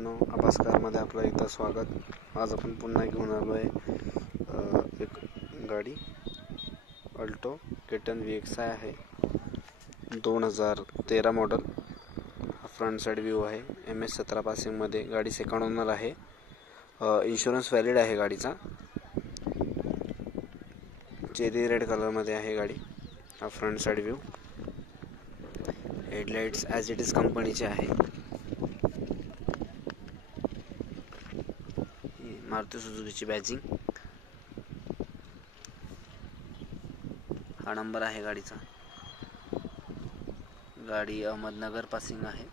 मित्रांनो, आभास कारमध्ये आपलं एकदा स्वागत. आज आपण पुन्हा घेऊन आलो आहे एक गाडी अल्टो केटन VXi आहे. 2013 मॉडेल. फ्रंट साइड व्ह्यू आहे. MS17 पासिंगमध्ये गाडी सेकंड ओनर आहे. इन्शुरन्स व्हॅलिड आहे गाडीचा. चेरी रेड कलरमध्ये आहे गाडी. हा front side view. Headlights as it is कंपनीचे आहे. मारुती सुझुकीची बॅजिंग. हा नंबर आहे गाडीचा. गाडी अहमदनगर पासिंग आहे.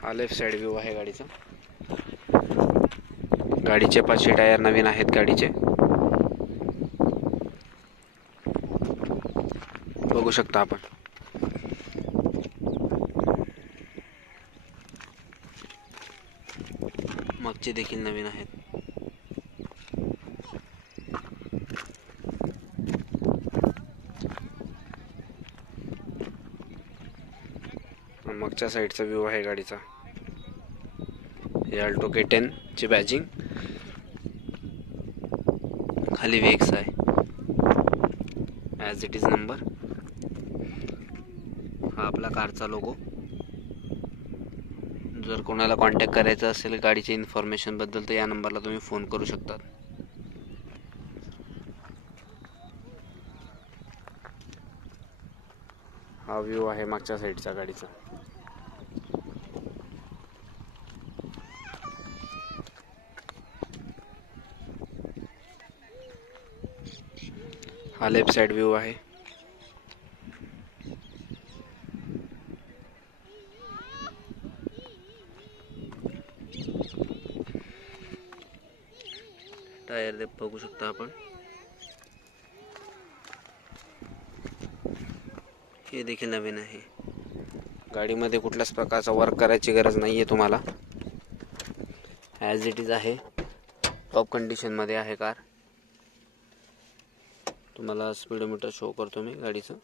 हा लेफ्ट साइड व्ह्यू आहे गाडीचा. गाडीचे 5 टायर नवीन आहेत गाडीचे. बघू शकता आपण. मागचे देखील नवीन आहेत. मागच्या साईडचा व्ह्यू आहे गाडीचा. हे अल्टो K10 ची बॅजिंग. खाली VXi as it is number. हा आपला कारचा लोगो. जर कोणाला कॉन्टॅक्ट करायचा असेल गाडीच्या इन्फॉर्मेशन बद्दल तर या नंबरला तुम्ही फोन करू शकता. हा व्ह्यू आहे मागच्या साईडचा गाडीचा. हा लेफ्ट साइड व्ह्यू आहे. टायर बघू शकता आपण. हे देखील नवीन आहे. गाडीमध्ये कुठल्याच प्रकारचा वर्क करायची गरज नाही आहे तुम्हाला. ॲज इट इज आहे. टॉप कंडिशनमध्ये आहे कार. तुम्हाला स्पीडोमीटर शो करतो मी गाडीचं.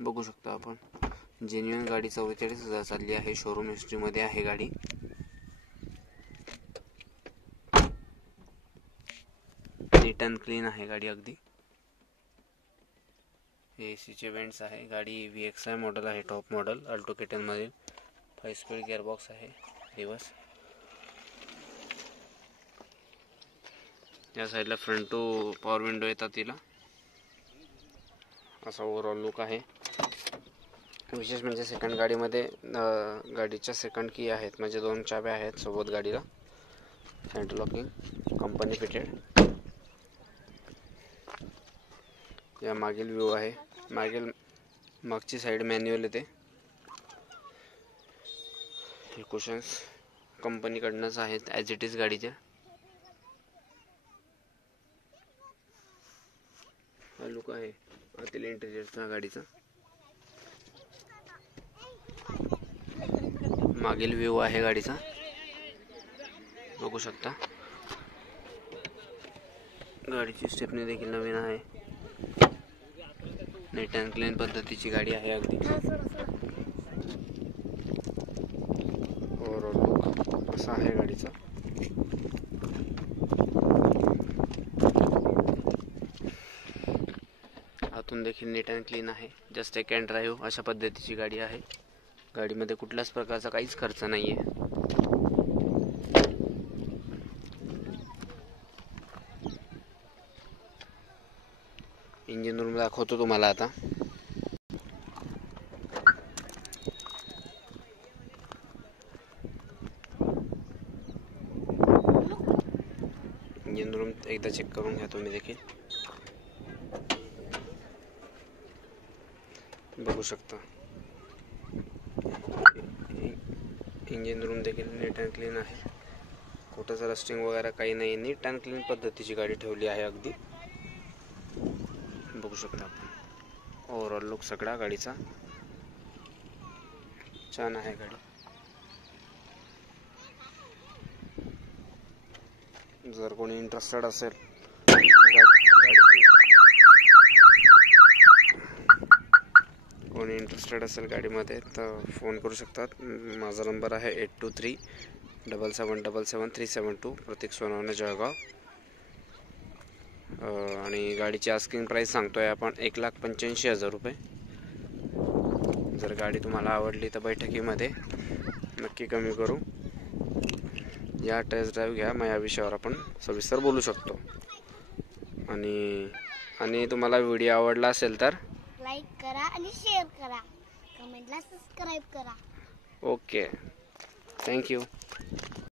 बघू शकता आपण. जेन्युइन गाडी 44,000 चालली आहे. शोरूम हिस्ट्रीमध्ये आहे गाडी. नीट अँड क्लीन आहे गाडी अगदी. ACचे वेंट्स आहे. गाडी VXi मॉडेल आहे. टॉप मॉडेल अल्टो K10 मध्ये. 5 स्पीड गिअरबॉक्स आहे. रिवर्स. या साईडला फ्रंट टू पॉवर विंडो येतात तिला. असा ओव्हरऑल लुक आहे. विशेष म्हणजे सेकंड गाडीमध्ये गाडीच्या सेकंड की आहेत, म्हणजे 2 चाव्या आहेत सोबत गाडीला. Central locking company fitted. या मागील व्ह्यू आहे. मागची साईड मॅन्युअल येते. हे कुशन्स कंपनीकडनंच आहेत ॲज इट इज गाडीच्या. हा लुक आहे आतील इंटेरियरचा गाडीचा. मागील व्ह्यू आहे गाडीचा. बघू शकता. गाडीची स्टेपनी देखील नवीन आहे. नीट अँड क्लीन पद्धतीची गाडी आहे अगदी. ओव्हरऑल लुक असा आहे गाडीचा. आतून देखील नीट अँड क्लीन आहे. जस्ट एक अँड ड्राईव्ह अशा पद्धतीची गाडी आहे. गाडीमध्ये कुठल्याच प्रकारचा काहीच खर्च नाही आहे. इंजिन रूम दाखवतो तुम्हाला आता. इंजिन रूम एकदा चेक करून घ्या तुम्ही देखील. बघू शकता. इंजिन रूम देखील नीट अँड क्लीन आहे. कुठंच रस्टिंग वगैरे काही नाही. नीट अँड क्लीन पद्धतीची गाडी ठेवली आहे अगदी. बघू शकता आपण. ओव्हरऑल लुक सगळा गाडीचा छान आहे गाडी. जर कोणी इंटरेस्टेड असेल गाडीमध्ये तर फोन करू शकतात. माझा नंबर आहे 8237777372, प्रतीक सोनवणे, जळगाव. आणि गाडीची आस्किंग प्राईस सांगतोय आपण 1,85,000 रुपये. जर गाडी तुम्हाला आवडली तर बैठकीमध्ये नक्की कमी करू. या टेस्ट ड्राईव्ह घ्या, मग या विषयावर आपण सविस्तर बोलू शकतो. आणि तुम्हाला व्हिडिओ आवडला असेल तर लाईक करा आणि शेअर करा, कमेंटला सबस्क्राईब करा. Okay, thank you.